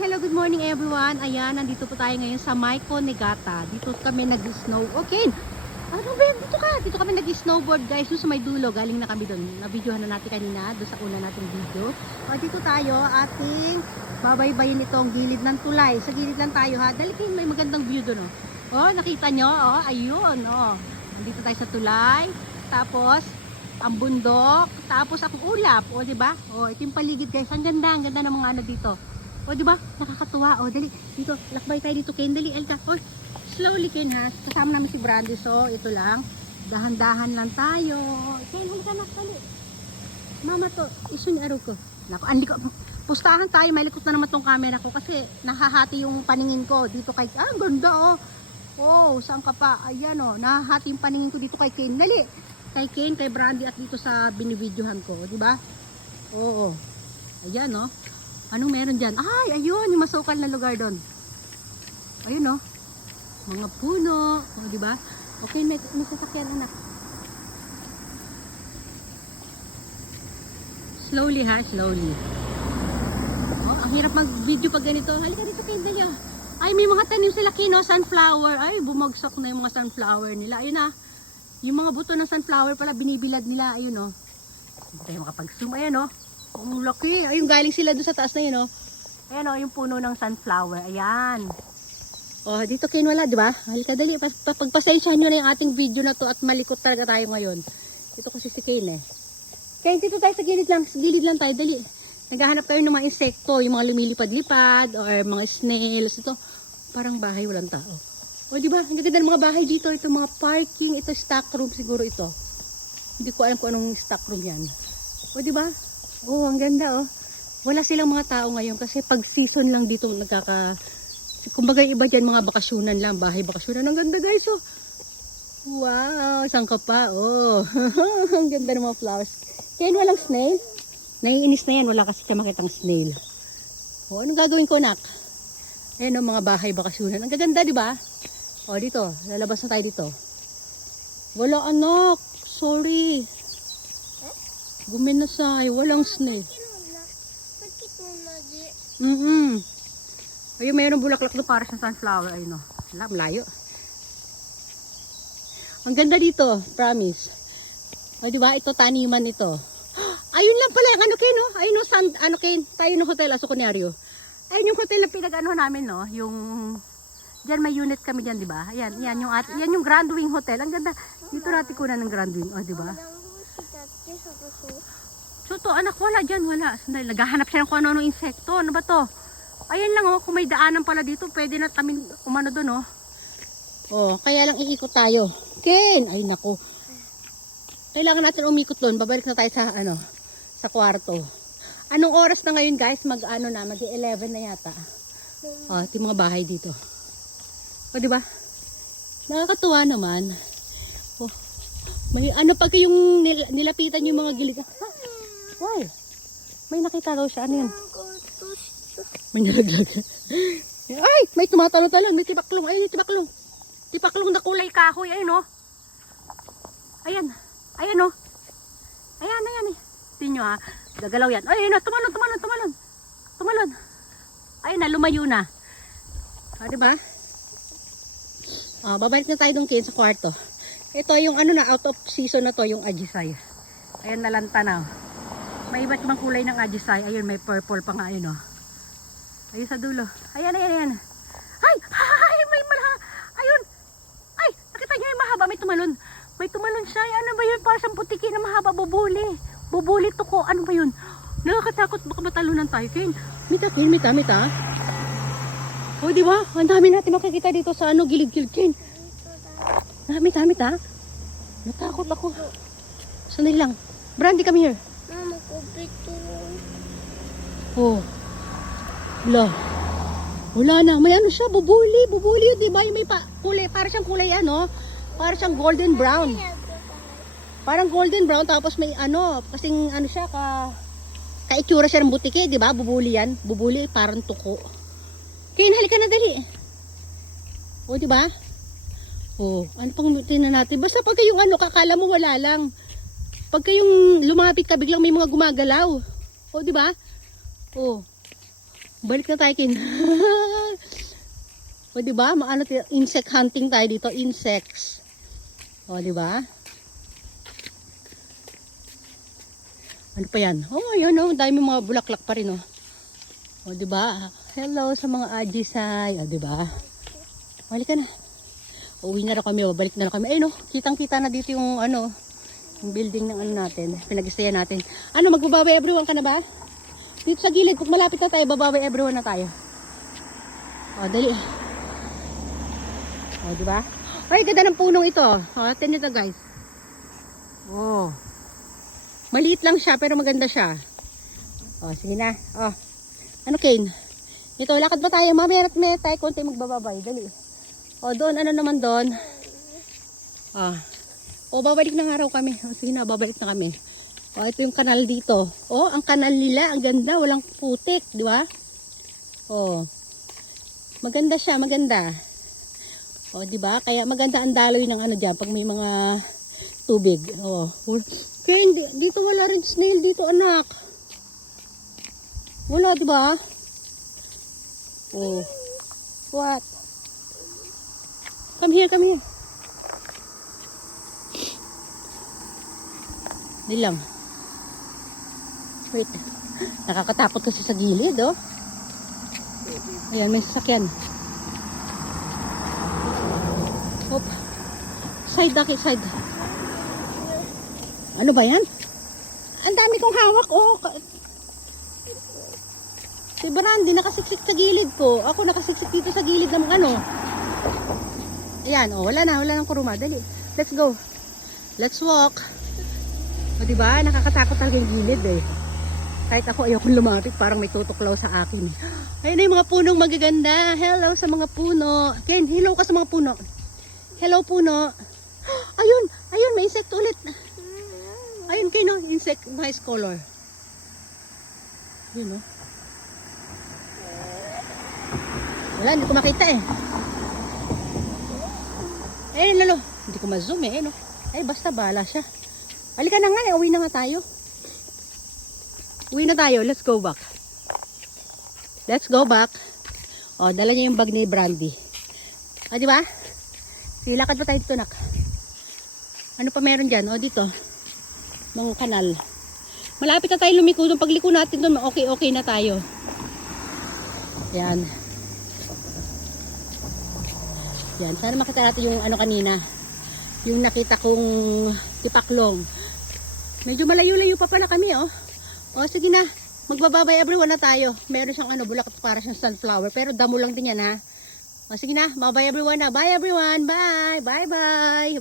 Hello, good morning everyone. Ayan, nandito po tayo ngayon sa Maiko Negata. Dito kami nag-snow. Okay. Ano ba yan? Dito ka. Dito kami nag-snowboard guys. Doon sa may dulo. Galing na kami doon. Na-videohan na natin kanina. Doon sa una nating video. O, dito tayo. Ating babaybayin itong gilid ng tulay. Sa gilid lang tayo ha. Dali kayo, may magandang view doon. O, nakita nyo? O, ayun. O, nandito tayo sa tulay. Tapos, ang bundok. Tapos, ang ulap. O, diba? O, ito yung paligid guys. Ang ganda. Ang ganda ng mga ano dito. O, diba? Nakakatuwa. O, dali. Dito. Lakbay tayo dito, Ken. Dali, Elka. O, slowly, Ken, ha. Kasama namin si Brandy. So, ito lang. Dahan-dahan lang tayo. Ken, halika na. Dali. Mama to. Iso ni Aro ko. Naku, ko. Pustahan tayo. May likot na naman tong camera ko. Kasi, nahahati yung paningin ko. Dito kay... Ah, ganda, oh. Wow, saan ka pa? Ayan, oh. Nahahati yung paningin ko dito kay Ken. Dali. Kay Ken, kay Brandy, at dito sa binibidyohan ko. Diba? Oo. Ayan, oh. Anong meron dyan? Ay, ayun, yung masukal na lugar doon. Ayun, oh. Mga puno. O, diba? Okay, may sasakyan, anak. Slowly, ha? Slowly. Oh, ang hirap mag-video pag ganito. Halika dito, Kendall, oh. Ay, may mga tanim sila, Kino. Sunflower. Ay, bumagsak na yung mga sunflower nila. Ayun, ah. Yung mga buto ng sunflower pala, binibilad nila. Ayun, oh. Hindi tayo makapag-zoom. Ayan, oh. Ang laki. Ayun, galing sila doon sa taas na yun, oh. Ayan, oh, yung puno ng sunflower. Ayan. Oh, dito Ken, wala, di ba? Halika, dali. Pagpasensyahan nyo na yung ating video na to at malikot talaga tayo ngayon. Ito kasi si Ken, eh. Ken, dito tayo sa gilid lang. Sa gilid lang tayo, dali. Naghahanap tayo ng mga insekto, yung mga lumilipad-lipad, or mga snails. Ito, parang bahay, walang tao. O, di ba? Ang ganda ng mga bahay dito. Ito, mga parking. Ito, stock room siguro ito. Hindi ko alam kung anong stock room yan. O, di ba? Oh, ang ganda, oh. Wala silang mga tao ngayon kasi pag season lang dito kumbaga iba dyan mga bakasyonan lang, bahay bakasyonan. Ang ganda guys, oh. Wow, saan ka pa, oh. Ang ganda ng mga flowers. Kaya walang snail? Naiinis na yan, wala kasi siya makitang snail. Oh, anong gagawin ko, nak? Ayan, oh, mga bahay bakasyonan. Ang ganda, di ba? Oh, dito, lalabas na tayo dito. Wala, anak. Sorry. Guminasay, walang snail. Ayun, mayroong bulaklak doon para sa sunflower. Ayun, oh. Malayo. Ang ganda dito, promise. O, diba? Ito, taniman ito. Ayun lang pala, ano Ken, no? Ayun, no, ano Ken, tayo ng hotel, Asukunaryo. Ayun yung hotel na pinag-ano namin, no? Yung, dyan may unit kami dyan, diba? Ayan, yan yung Grand Wing Hotel. Ang ganda. Dito natin kunan ng Grand Wing, o, diba? So to anak, wala dyan, wala. Sandali, naghahanap siya ng kung ano-ano insekto. Ano ba to? Ayan lang, oh, kung may daanan pala dito, pwede na kami umano doon, oh. Oh, kaya lang iikot tayo. Ken, ay nako. Kailangan natin umikot doon. Babalik na tayo sa ano, sa kwarto. Anong oras na ngayon, guys? Mag-ano na, mag-11 na yata. Oh, ito yung mga bahay dito. O, di ba? Nakakatuwa naman. Oh, may ano pag yung nilapitan yung mga gilid. Why? May nakita daw siya. Ano yun? May nalaglag. Ay! May tumatalon-talon. May tibaklong. Ayun yung tibaklong. Tibaklong na kulay kahoy. Ayun, oh. Ayan. Ayan, oh. Ayan, ayan, eh. Tingnan nyo, ha. Gagalaw yan. Ayun, oh. Tumalon. Ayun na, lumayo na. Diba? Babalik na tayo doon, Ken, sa kwarto. Ito yung ano na, out of season na to, yung ajisay. Ayan, nalanta na. May iba't ibang kulay ng ajisay. Ayun, may purple pa nga, ayun, oh. Ayun sa dulo. Ayan. Ay! May malaha! Ayun! Ay! Nakita niyo yung mahaba, may tumalon. May tumalon siya. Ay, ano ba yun? Para siyang putiki na mahaba, bubuli. Bubuli to ko. Ano ba yun? Nakakatakot, baka matalunan tayo, Ken. Mita. O, di ba? Ang dami natin makikita dito sa ano, gilid-gilid, Ken. Mita. Natakot ako. Sandali lang. Brandy, come here. Mama, kubit to. Oh. Wala na. May ano siya, bubuli, di ba? Yung may kulay, para siyang kulay ano, para siyang golden brown. Parang golden brown tapos may ano, kasing ano siya kaitsura siya ng butike, di ba? Bubuli yan. Bubuli parang tuko. Ken, halika na dali. O, di ba? O, ano pang tingnan natin? Basta pagka yung ano, kakala mo wala lang. Pagka yung lumapit ka, biglang may mga gumagalaw. O, di ba? O. Balik na tayo, Kin. O, diba? Maano, insect hunting tayo dito. Insects. O, diba? Ano pa yan? Oh, yun o. Dami mga bulaklak pa rin o. O, diba? Hello sa mga ajisay. O, diba? Balik ka na. Uwi na kami o. Balik na kami. Ayun o. Kitang-kita na dito yung ano. Yung building ng ano natin. Pinag-istaya natin. Ano, magbabaway everyone ka na ba? Dito sa gilid. Pag malapit na tayo, babaway everyone na tayo. O, dali. O, diba? Ay, ganda ng punong ito. O, tingnan nyo guys. O. Maliit lang siya, pero maganda siya. O, sige na. O. Ano, Kane? Ito, lakad ba tayo? Mamaya may tayo konti magbababay. Dali. O, doon, ano naman doon? O, babalik na nga raw kami. O, sige na, babalik na kami. O, ito yung kanal dito. O, ang kanal nila, ang ganda. Walang putik, di ba? O. Maganda siya, maganda. O, di ba? Kaya maganda ang daloy ng ano diyan pag may mga tubig. O. Kaya dito wala rin snail dito, anak. Wala, di ba? Oh. What? Come here, come here. Di lang. Wait. Nakakatakot kasi sa gilid, oh. Ayan, may sasakyan. Hop. Side, Daki, side. Ano ba yan? Ang dami kong hawak, oh. Si Brandy nakasiksik sa gilid ko. Ako nakasiksik dito sa gilid ng ano. Ayan, oh, wala nang kuruma. Dali, let's go. Let's walk. O, diba? Nakakatakot talaga yung gilid, eh. Kahit ako ayokong lumapit, parang may tutuklaw sa akin. Ayun na yung mga punong magaganda. Hello sa mga puno. Ken, hello ka sa mga puno. Hello puno. Ayun, ayun, may insect ulit. Ayun, Ken, no? Insect, nice color. Ayun, no? Wala, hindi ko makita, eh. Eh, lalo. Hindi ko ma-zoom, eh, no? Ay, basta, bahala siya. Halika na nga, eh. Uwi na nga tayo. Uwi na tayo. Let's go back. Let's go back. O, dala niya yung bag ni Brandy. O, di ba? Silakad pa tayo dito, nak. Ano pa meron dyan? O, dito. Mga kanal. Malapit na tayo lumiko. Pag liko natin doon, okay na tayo. Yan. Yan. Sana makita natin yung ano kanina. Yung nakita kong tipaklong. Medyo malayo-layo pa pala kami, oh. O, sige na. Magbababay everyone na tayo. Meron siyang ano, bulaklak para siyang sunflower. Pero damo lang din yan, ha. O, sige na. Bye everyone na. Bye everyone. Bye. Bye. Bye.